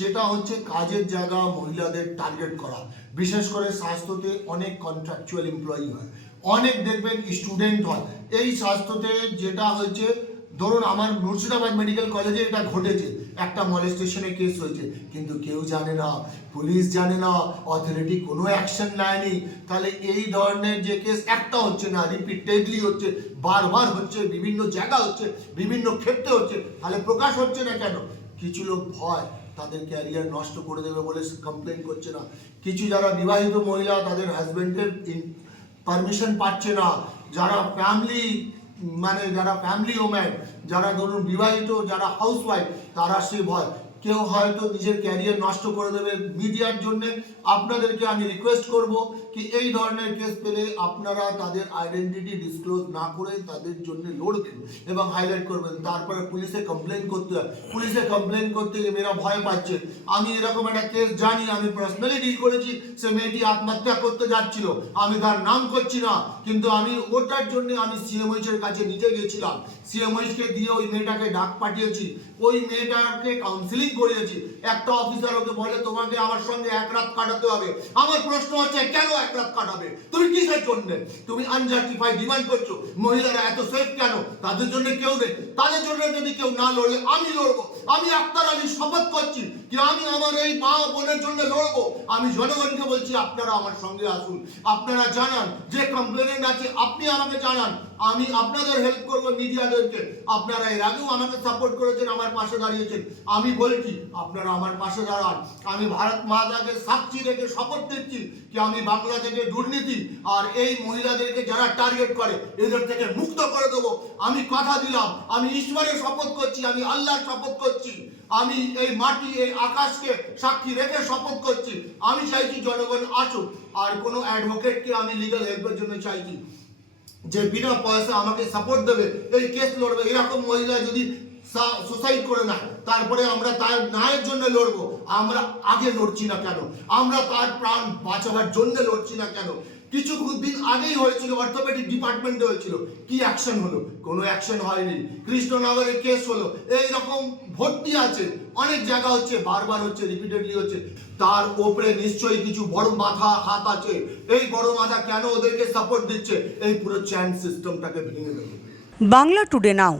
যেটা হচ্ছে কাজের জায়গা মহিলাদের টার্গেট করা। বিশেষ করে স্বাস্থ্যতে অনেক কন্ট্রাকচুয়াল এমপ্লয়ি হয়। অনেক দেখবেন স্টুডেন্ট হয়। এই স্বাস্থ্যতে যেটা হয়েছে, ধরুন আমার মুর্শিদাবাদ মেডিকেল কলেজে এটা ঘটেছে। একটা মলেস্টেশনে কেস হয়েছে। কিন্তু কেউ জানে না পুলিশ জানে না অথরিটি কোনো অ্যাকশন নেয়নি। তাহলে এই ধরনের যে কেস একটা হচ্ছে না রিপিটেডলি হচ্ছে, বারবার হচ্ছে, বিভিন্ন জায়গা হচ্ছে, বিভিন্ন ক্ষেত্রে হচ্ছে। তাহলে প্রকাশ হচ্ছে না কেন? কিছু লোক ভয় তাদের ক্যারিয়ার নষ্ট করে দেবে বলে কমপ্লেন করছে না। কিছু যারা বিবাহিত মহিলা, তাদের হাজব্যান্ডের পারমিশন পাচ্ছে না। যারা ফ্যামিলি মানে যারা ফ্যামিলি ওম্যান যারা ধরুন বিবাহিত, যারা হাউসওয়াইফ তারা সে ভয়। কেউ হয়তো নিজের ক্যারিয়ার নষ্ট করে দেবে মিডিয়ার জন্য। আপনাদেরকে আমি রিকোয়েস্ট করব কি এই ধরনের কেস পেলে আপনারা তাদের আইডেন্টিটি ডিসক্লোজ না করে তাদের জন্য লড়বেন এবং হাইলাইট করবেন। তারপরে পুলিশে কমপ্লেন করতে হয়। পুলিশে কমপ্লেন করতে গিয়ে মেয়েরা ভয় পাচ্ছে। আমি এরকম একটা কেস জানি, আমি পার্সোনালি ডিল করেছি, সে মেয়েটি আত্মহত্যা করতে যাচ্ছিল। আমি তার নাম করছি না, কিন্তু আমি ওটার জন্য আমি সিএমএইচ এর কাছে নিজে গেছিলাম। সিএমএইচ কে দিয়ে ওই মেয়েটাকে ডাক পাঠিয়েছি। ওই মেয়েটাকে কাউন্সিলিং করিয়েছি। একটা অফিসার ওকে বলে, তোমাকে আমার সঙ্গে এক রাত কাটাতে হবে। আমার প্রশ্ন হচ্ছে, কেন এক রাত কাটাবে? তুমি কিসের জন্য? তুমি আনজাস্টিফাই ডিমান্ড করছ। মহিলারা এত সেফ কেন? তাদের জন্য কেউ নেই। তাদের জন্য যদি কেউ না লড়ে, আমি লড়বো। আমি আক্তার আলী শপথ করছি যে আমি আমার এই মা বোনের জন্য লড়বো। আমি জনগণকে বলছি, আপনারা আমার সঙ্গে আসুন। আপনারা জানান, যে কমপ্লেনেন্ট আছে, আপনি আমাকে জানান। আমি আপনাদের হেল্প করব মিডিয়াদেরকে। আপনারা এর আগেও আমাকে সাপোর্ট করেছেন, আমার পাশে দাঁড়িয়েছেন। আমি বলছি আপনারা আমার পাশে দাঁড়ান। আমি ভারত মাতাকে সাক্ষী রেখে শপথ দিচ্ছি যে আমি বাংলা থেকে দুর্নীতি আর এই মহিলাদেরকে যারা টার্গেট করে, এদের থেকে মুক্ত করে দেবো। আমি কথা দিলাম। আমি ঈশ্বরের শপথ করছি। আমি আল্লাহর শপথ করছি। আমি এই মাটি, এই আকাশকে সাক্ষী রেখে শপথ করছি। আমি চাইছি জনগণ আসুক। আর কোনো অ্যাডভোকেটকে আমি লিগাল হেল্পের জন্য চাইছি। যে বিনা পয়সা আমাকে সাপোর্ট দেবে, এই কেস লড়বে। এরকম মহিলা যদি সুসাইড করে নেয় তারপরে আমরা তার ন্যায়ের জন্য লড়বো। আমরা আগে লড়ছি না কেন? আমরা তার প্রাণ বাঁচাবার জন্য লড়ছি না কেন? কিছু দিন আগেই হয়েছিল অর্থোপেডিক ডিপার্টমেন্টে হয়েছিল। কি অ্যাকশন হলো? কোনো অ্যাকশন হয়নি। কৃষ্ণনগরের কেস হলো। এই রকম ভর্তি আছে। অনেক জায়গা হচ্ছে, বারবার হচ্ছে রিপিটেডলি হচ্ছে। তার ওপরে নিশ্চয়ই কিছু বড় মাথা, হাত আছে। এই বড় মাথা কেন ওদেরকে সাপোর্ট দিচ্ছে? এই পুরো চ্যান সিস্টেমটাকে ভেঙে দেবে। বাংলা টুডে নাও